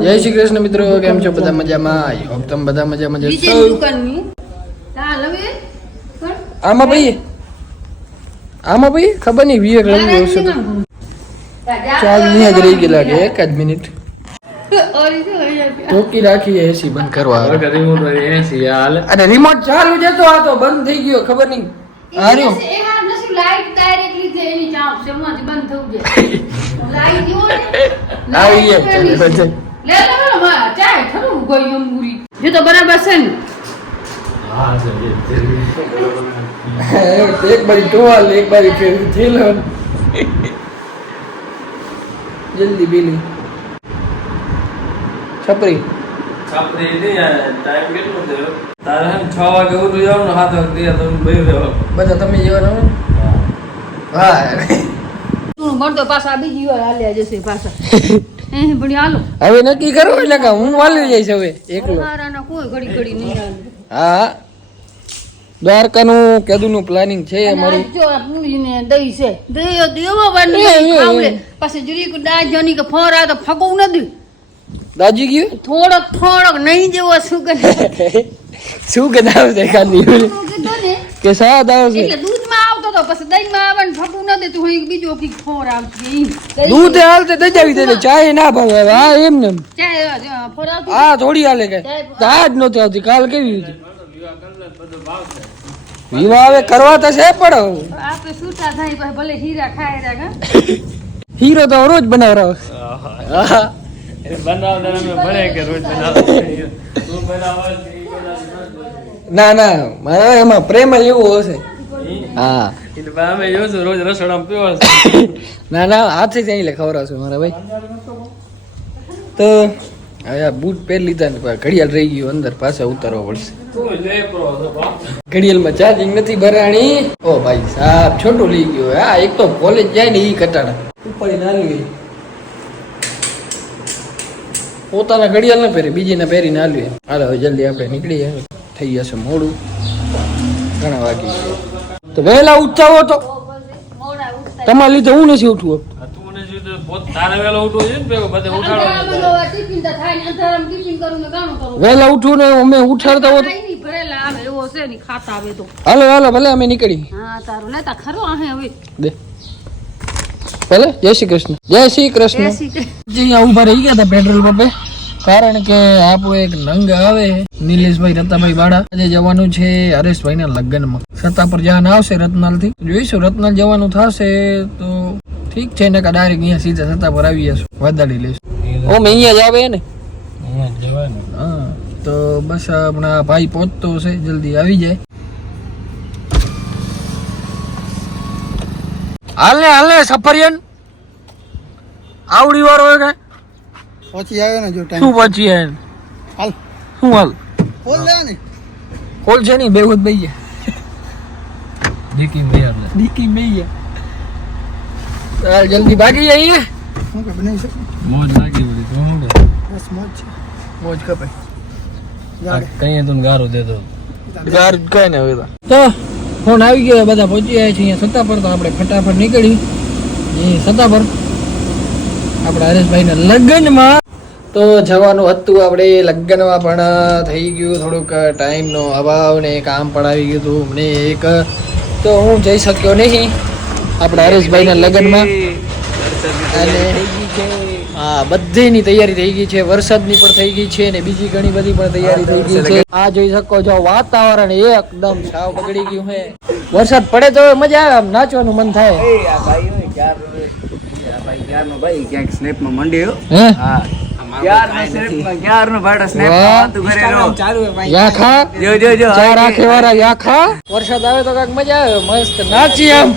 જય શ્રી કૃષ્ણ મિત્રો કેમ છો? બધા મજામાં? આઈ હોપ તમે બધા મજામાં જશો આમાં ભાઈ? આમાં ભાઈ? ખબર નહીં વીએ મારા રંગ છે. તો એમની નામ. ચાલ અહીંયા જ રહી ગયેલા કે એક જ મિનિટ. ટોકી રાખી એસી બંધ કરવા. રિમોટ એસી હાલ. અને રિમોટ ચાલુ છે તો આ તો બંધ થઈ ગયો ખબર નહીં. હાર. લાઈટ ડાયરેક્ટલી જે એની ચાપ છે બંધ થઈ છે? લાઈટ જો આવી લાઈટ જાય. લે લે લે માં ચાય ખરું ગઈ અંગુરી? જો તો બરાબર છે ને. હા એક બારી ટોવાલ એક બારી ફેર- થેલો. જલ્દી બીલી. છપરી. આપણે ટાઈમ કેટલો થયો? તારે છ વાગે ઉઠી જાવ ને સાત વાગે બધા તમે જવાના હા. તું મળતો પાછા બીજી વાર હાલ્યા જશે પાછા. હવે નક્કી કરો એટલે કે હું વાલી જઈશ હવે એકલો. હા. દ્વારકાનું કેદુનું પ્લાનિંગ છે અમારું. જો પૂરીને દઈ છે. દહીં દેવો બની ખાવલે પછી જરીક દાળ જની કે ફોરા તો ફગવું નથી દાજી ગયું? થોડક થોડોક નહીં જેવો શું કે દાવ છે ખાલી? કે સા દાવ છે. એટલે આવતો તો પછી દહીંમાં આવે ને ફકું ના તું હોય બીજો કંઈક ખોર આવતી દૂધ હાલ તે દજાવી દેલે ચાય ના ભાવે હા એમ ને. ચાય, અ, ફોર આવતી આ થોડી હાલે કે. આ જ નહોતી આવતી કાલ કેવી હતી? વિવાહ હવે કરવા તો છે પણ આપણે છૂટા થાય પછી ભલે હીરા ખાય રાખ હીરો તો રોજ બનાવરાવ હા. બનાવો બનાવે. ના ના મારા એમાં પ્રેમ જ એવો હશે. હા. ઈ તો અમે જોશું રોજ રસોડામાં પીવો છે. ના ના હાથે જ અહીં ખવડાવશું મારા ભાઈ. તો હવે આ બૂટ પહેરી લીધા ને ઘડિયાળ રહી ગયું અંદર પાછા ઉતારવા પડશે. ઘડિયાળમાં ચાર્જિંગ નથી ભરાણી. ઓ ભાઈ સાહેબ છોટું લઈ ગયો હા. એક તો કોલેજ જાય ને એ કટાડા ઉપાડી નાલી ગઈ પોતાના ઘડિયાળ ન પહેરે બીજીને પહેરીને હાલવી. હાલો હવે જલ્દી આપણે નીકળીએ. થઈ જશે મોડું. ઘણા વાગી. તો વહેલા ઉઠતા હો તો. તમારા લીધે હું નથી ઉઠવું વહેલા ઉઠવું ને અમે ઉઠાડતા હો તો. કાંઈ નહીં, ભરેલા આવે એવો છે ને ખાતા આવે તો. હાલો હાલો ભલે અમે નીકળી હા તારું લેતા ખરો આહે હવે. દે. ભલે જય શ્રી કૃષ્ણ. જય શ્રી કૃષ્ણ. ઊભા અહીંયા રહી ગયા હતા પેટ્રોલ પંપે કારણ કે આપો એક નંગ આવે. નીલેશભાઈ રતાભાઈ વાડા આજે જવાનું છે હરેશભાઈના લગ્નમાં. સત્તા પર જાન આવશે રત્નાલથી. જોઈશું રત્નાલ જવાનું થશે તો ઠીક છે ને ડાયરેક્ટ અહીંયા સીધા સત્તા પર આવી જશું. વધારી લઈશું. ઓમ અહીંયા જ આવે ને? હા તો બસ આપણા ભાઈ પહોંચતો હશે જલ્દી આવી જાય. હાલ ને હાલ ને સફરિયન. આવડી વાર હોય કે? પછી આવે ને જો ટાઈમ શું પછી હે હાલ. શું હાલ? બોલ લે ને. કોલ છે ને બેહુદ ભૈયા દીકી ને ડીકી બેહી જલ્દી ભાગી જઈએ. હું કે બનાવી શકું? મોજ લાગી બધી તો શું બસ મોજ છે. મોજ કપાય કઈ તું ગારો દેતો. ગાર કઈ ને હવે તો. ફોન આવી ગયો બધા પહોંચી ગયા છે અહીંયા સત્તા પર તો આપણે ફટાફટ નીકળી એ સત્તા પર. આપણા હરેશભાઈના લગ્નમાં તો જવાનું હતું આપણે લગ્નમાં પણ થઈ ગયું થોડુંક ટાઈમનો અભાવ ને કામ પણ આવી ગયું હતું મને એક. તો હું જઈ શક્યો નહીં. આપણા હરેશભાઈના લગ્નમાં. અને હા બધીની તૈયારી થઈ ગઈ છે વરસાદની પણ થઈ ગઈ છે ને બીજી ઘણી બધી પણ તૈયારી થઈ ગઈ છે. આ જોઈ શકો છો વાતાવરણ એકદમ સાવ બગડી ગયું છે. વરસાદ પડે તો મજા આવે આમ નાચવાનું મન થાય. ભાઈ ક્યાંક સ્નેપમાં મંડ્યો. યાખા વરસાદ આવે તો કાંઈક મજા આવે. મસ્ત નાચી આમ.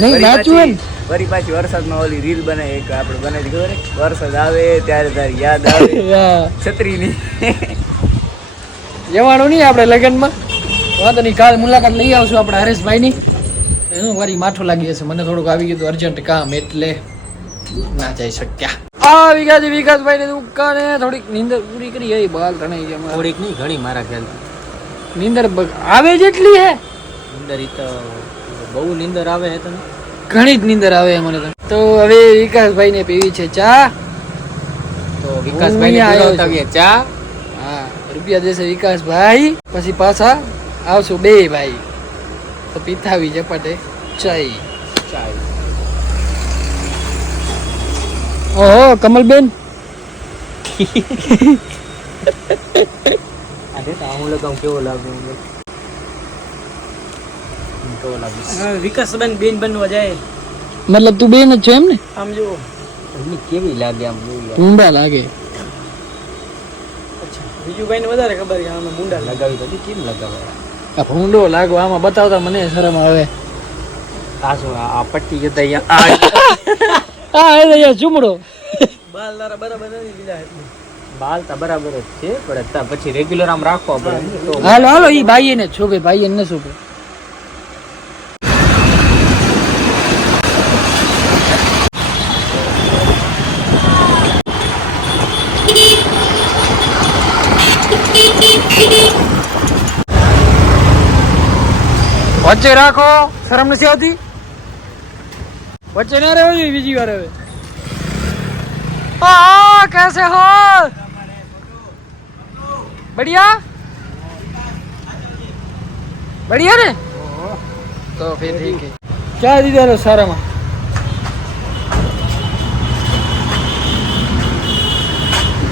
નહીં નાચવું ફરી પાછી વરસાદમાં ઓલી રીલ બનાવી એક આપણે બનાવી ખબર વરસાદ આવે ત્યારે તારી યાદ આવે. છત્રીની. જવાનું નહીં આપણે લગ્નમાં? વાંધો નહીં કાલ મુલાકાત લઈ આવશું આપણે હરેશભાઈની. એનું વારી માઠું લાગી જશે. મને થોડુંક આવી ગયું અર્જન્ટ કામ એટલે ના જઈ શક્યા. આ વિકાસ વિકાસભાઈ ની દુકાને થોડીક નીંદર પૂરી કરી એ બાલ તણાઈ ગયા થોડીક નહીં ઘણી મારા ખ્યાલ. નીંદર આવે જેટલી હે? નીંદર ઈ તો બહુ નીંદર આવે હે તને? ઘણી જ નીંદર આવે મને તો. તો હવે વિકાસભાઈ ને પીવી છે ચા. તો વિકાસભાઈ ને ને ચા? હા રૂપિયા દેશે વિકાસભાઈ. પછી પાછા આવશું બે ભાઈ. તો પીથાવી ચપાટે ચાઈ ચાય ઓહો કમલબેન. આજે તો હું લગાવું કેવો લાગે કેવો લાગે? વિકાસબેન બેન બનવા જાય. મતલબ તું બેન જ છો એમ ને? આમ જો એમની કેવી લાગે આમ. ઊંડા લાગે. બીજું ભાઈને વધારે ખબર છે આમાં મુંડા લગાવી તો કેમ લગાવે આ ભૂંડો લાગો આમાં બતાવતા મને શરમ આવે. આ શું આ આ પટ્ટી જતા અહીંયા આ હા એટલે યાર ચૂમડો બાલ તારા બરાબર નથી બીજા બાલ તા બરાબર જ છે પણ અત્યાર પછી રેગ્યુલર આમ રાખવા પડે હાલો હાલો ઈ ભાઈ ને છો ભાઈ ભાઈ ને શું વચ્ચે રાખો શરમ નથી આવતી? વચ્ચે ના રહેવું જોઈએ બીજી વાર હવે हाँ कैसे हो बढ़िया बढ़िया ने तो फिर ठीक है क्या दीदा लो सारा में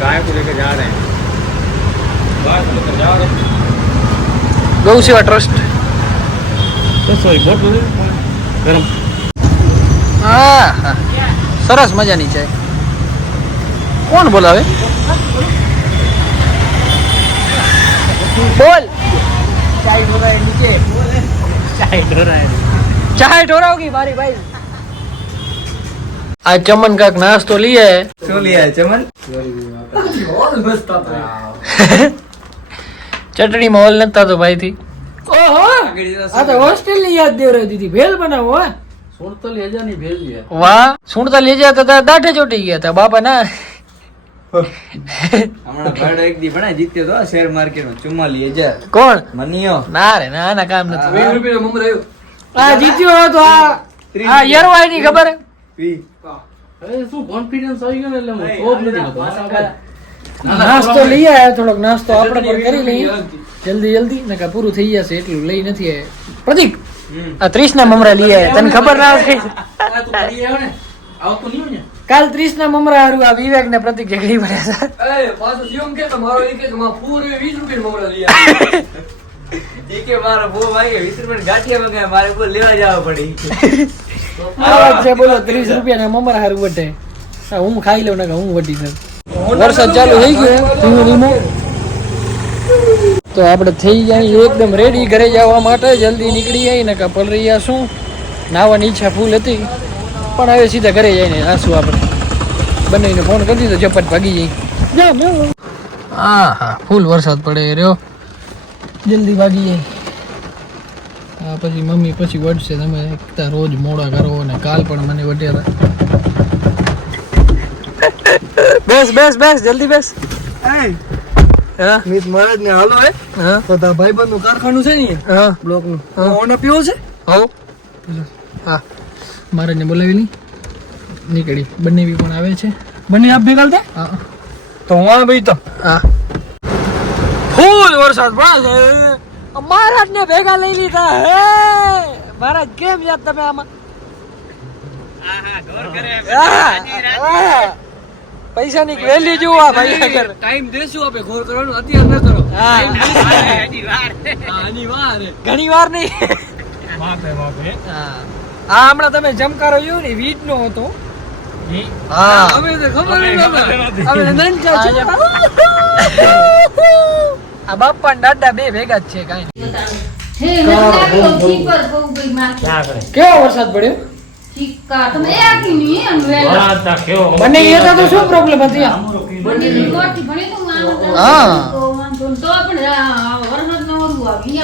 गाय को लेकर जा रहे हैं બહાર તો તો જાઓ રે. गौ सेवा ट्रस्ट ગરમ હા હા. સરસ મજાની છે કોણ બોલાવે? બોલ. ચાય ઢોરાય નીચે. ચાય ઢોરાય ચાય ઢોરાવગી મારી ભાઈ? આ ચમન કાક નાસ્તો લીએ. શું લિયા ચમન? ચટણીમાં ઓલ નતા તો ભાઈ થી ઓહો! આ તો હોસ્ટેલની યાદ દેવરાવી દીધી ભેલ બનાવો હા. સુડતાલીસ હજારની ભેજ વાહ હતા દાઢે ચોટી ગયા હતા બાપા ના. હમણાં ભાડો એક દી ભણાય જીત્યો તો શેર માર્કેટ નો ચુમ્માલીસ હજાર. કોણ? મનીયો. ના રે ના ના કામ નથી. વીસ રૂપિયા મમર આવ્યો. આ જીત્યો તો આ આ યરવાયની ખબર? શું કોન્ફિડન્સ આવી ગયો એટલે હું શોખ નથી નાસ્તો લઈ આયા થોડોક નાસ્તો આપણે પણ કરી લઈએ. જલ્દી જલ્દી નકા પૂરું થઈ જશે એટલું લઈ નથી આયા. પ્રદીપ! આ ત્રીસ મમરા લઈ આવ્યા તને ખબર ના હતી કાલ ત્રીસના મમરા હારું આ વિવેક ને પ્રતિક ઝઘડી પડ્યા કે મારો ઈ કે કે માં ફૂર એ 20 રૂપિયા મમરા લઈ આવ્યો. ઈ કે મારો બહુ વાગે વીસ રૂપિયા ગાંઠિયા મંગાય મારે બોલ લેવા જવા પડી. આ છે બોલો ત્રીસ રૂપિયા ના મમરા હારું વટે હું ખાઈ લઉં ને હું વટી જાઉં. વરસાદ ચાલુ થઈ ગયો ધીમે ધીમે. તો આપણે થઈ જાય એકદમ રેડી ઘરે જવા માટે જલ્દી નીકળી જાય ને નકા પલરૈયા શું? નાવાની ઈચ્છા ફૂલ હતી. પણ હવે સીધા ઘરે જઈને આસું આપણે બંનેને ફોન કરી દીધો ઝપટ ભાગી જાય. હા હા ફૂલ વરસાદ પડે રહ્યો. જલ્દી ભાગી જાય. હા પછી મમ્મી પછી વડશે તમે એકતા રોજ મોડા કરો અને કાલ પણ મને વઢ્યા હતા. બેસ બેસ બેસ જલ્દી બેસ. હા મિત મહારાજ ને હાલો હે. હા. તો તા ભાઈબંધનું કારખાનું છે ને હા. બ્લોકનું હા. ઓનો પીવો છે? હો. હા. મહારાજ ને લઈ. નીકળી. બંને બી પણ આવે છે. બંને આપ ભેગા થા હા. તો હું આ ભાઈ તો. હા. ફૂલ વરસાદ પડે છે. મહારાજ ને ભેગા લઈ લીધા હે. મહારાજ કેમ યાદ તમે આમાં? પૈસાની વેલ્યુ જુઓ આ ભાઈ આગળ. ટાઈમ દેશું આપણે ઘોર કરવાનું અત્યારે ન કરો. હા. હા, આની વાર. ઘણી વાર નહીં. બાપે બાપે હા. આ હમણાં તમે જમકારો જોયો ને વીજ નો હતો. હા. અમે તો ખબર નહીં અમે નંચા છો. આ બાપા ને દાદા બે ભેગા જ છે કાઈ હે નથી તો ચીકર બહુ ગઈ માં કેવો વરસાદ પડ્યો? તમે એ તો શું પ્રોબ્લેમ હતી? બની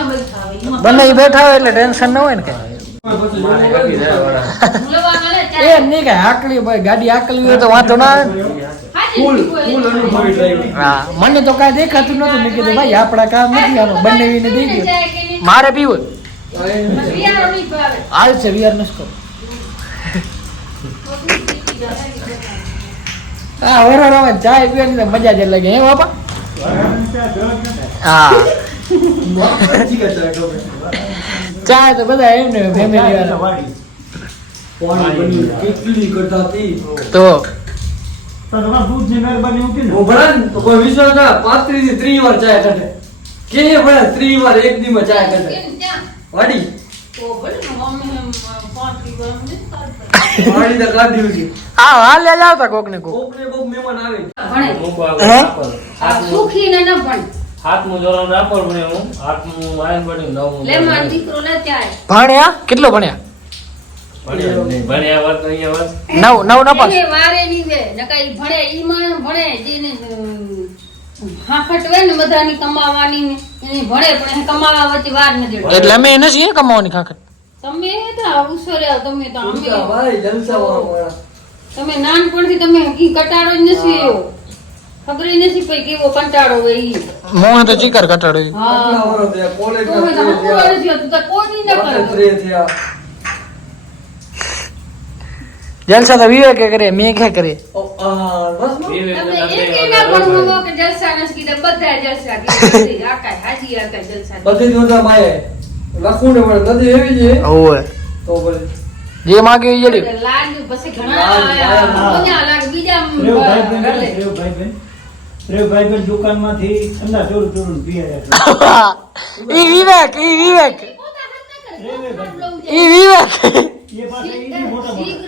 બેઠા બંને બેઠા હોય એટલે ટેન્શન ન હોય ને કઈ. એ. નહીં કઈ આકલી ભાઈ ગાડી આકલી હોય તો વાંધો ના આવે. હા મને તો કાંઈ દેખાતું નતું મેં કીધું ભાઈ આપણા કામ નથી આનો બંને વીને દઈ ગયો? મારે પીવું. હાલ છે વિયાર નસ્કો હા વરાળામાં ચાય પીવાની મજા જ અલગ હે બાપા? હા. તો બધા એમ ને ફેમિલી વાળા. તો હું ભણા તો કોઈ વિશ્વાસ ના પાંત્રીસથી ત્રીસ વાર ચાય કાઢે. કે ભણા ત્રીસ વાર એક દી માં ચાય કાઢે કેમ વાડી તો ભલે ને મમ્મી એમ, પાંચ દી વર્ષ નથી કાઢતા. વાડી તો કાઢ્યું છે હા હાલ લે આવતા કોક ને કોક કોક ને કોક મહેમાન આવે ભણે. મૂકવા હે? આપો. આ સુખી ને ન ભણે. હાથમું જોવાનું રાખો પણ હું હાથમું આયન પડી નવમું લે મારો દીકરો લે ત્યાં ભણ્યા કેટલો ભણ્યા ભણ્યા જ નહીં. ભણ્યા વાત અહીંયા વાત નવ નવ ન પાસ વારે વે. ભણે ઈ માં ભણે જેને અમ, ને બધાની કમાવાની ને એને ભણે પણ કમાવા વચ્ચે વાર ન એટલે અમે એને છીએ કમાવાની ખાખર તમે તો ઉછર્યા તમે તો અમે ભાઈ જલસાવા વાળા તમે નાનપણથી તમે ઈ કટાડો જ નથી એવો. ખબર નથી પઈ કેવો કંટાળો હોય ઈ. મોહ તો ચીકર કટાડો હા. કોલેજ તો તો તો કોઈ ન કરે? જલસા તો વિવેક કરે મેં કરે કે જલસા નથી કીધા બધા જોતા માએ લખવું ને પડે નદી એવી છે. તો પછી જે માગે એ જડી લાગ્યું પછી ઘણા લાગ, આયા. લાગ. બીજા આમ, રેવભાઈ બેન રલે. રેવભાઈ બેન દુકાનમાંથી ઠંડા ચોર ચોર પીએ છે ઈ વિવેક ઈ વિવેક. રેવે ઈ વિવેક. એ પાસે ઈ મોટા મોટા.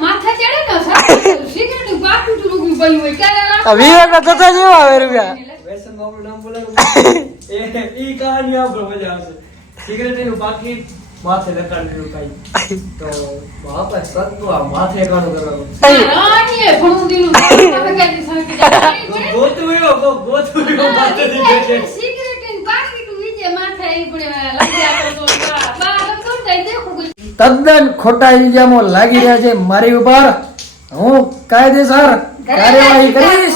માથા ચડે ને સાહેબ, સિગરેટનું પાકીટ રૂપિયું પડ્યું હોય. ક્યારે આ વિવેક ના થતા જેવા આવે રૂપિયા. વેસન બાબુ નામ બોલાવ્યું. એ ઈ કહાની આપણે મજા આવશે. સિગરેટનું પાકીટ માથે લટાડેલું કઈ. તો બાપા આ માથે કાણું કરવાનું. રાણીએ દીનું નીચે ઈ પડે, લગ્યા બા- દેખો તદ્દન ખોટા ઇલ્જામો લાગી રહ્યા છે મારી ઉપર. હું કાયદેસર કાર્યવાહી કરીશ.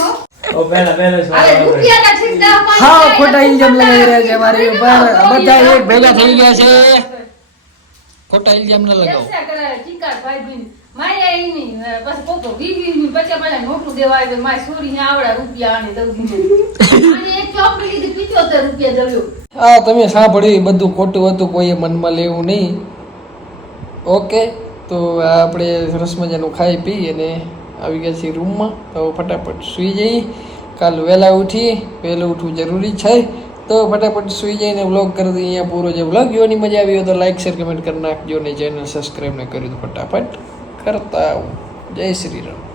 ઓ પહેલા પહેલા અરે. રૂપિયાના છીંડા પાંચ હા ખોટા ઇલ્ઝામ લગાવી રહ્યા છે મારી ઉપર બધા એક ભેગા થઈ ગયા છે ખોટા ઇલ્ઝામ ન લગાવો ચિકાર ભાઈબીન. માય પછી કોકો વી વી ની પચાસ પચાસ નોટું દેવા આવે, માય સોરી ને આવડા રૂપિયા આને દઉં દીધું. એક ચોપડી લીધી, પિચોતેર રૂપિયા દળ્યો. આ તમે સાંભળ્યું બધું ખોટું હતું કોઈએ મનમાં લેવું નહીં ઓકે તો આપણે સરસ મજાનું ખાઈ પી અને આવી ગયા છીએ રૂમમાં. તો ફટાફટ સૂઈ જઈએ કાલ વહેલા ઉઠીએ. વહેલું ઉઠવું જરૂરી છે. તો ફટાફટ સૂઈ જઈને વ્લોગ કરી દઈએ. અહીંયા પૂરો જે વ્લોગ જોવાની મજા આવી હોય તો લાઈક શેર કમેન્ટ કરી નાખજો ને ચેનલ સબસ્ક્રાઈબ ને કરી દો ફટાફટ. કરતા આવું. જય શ્રી રામ.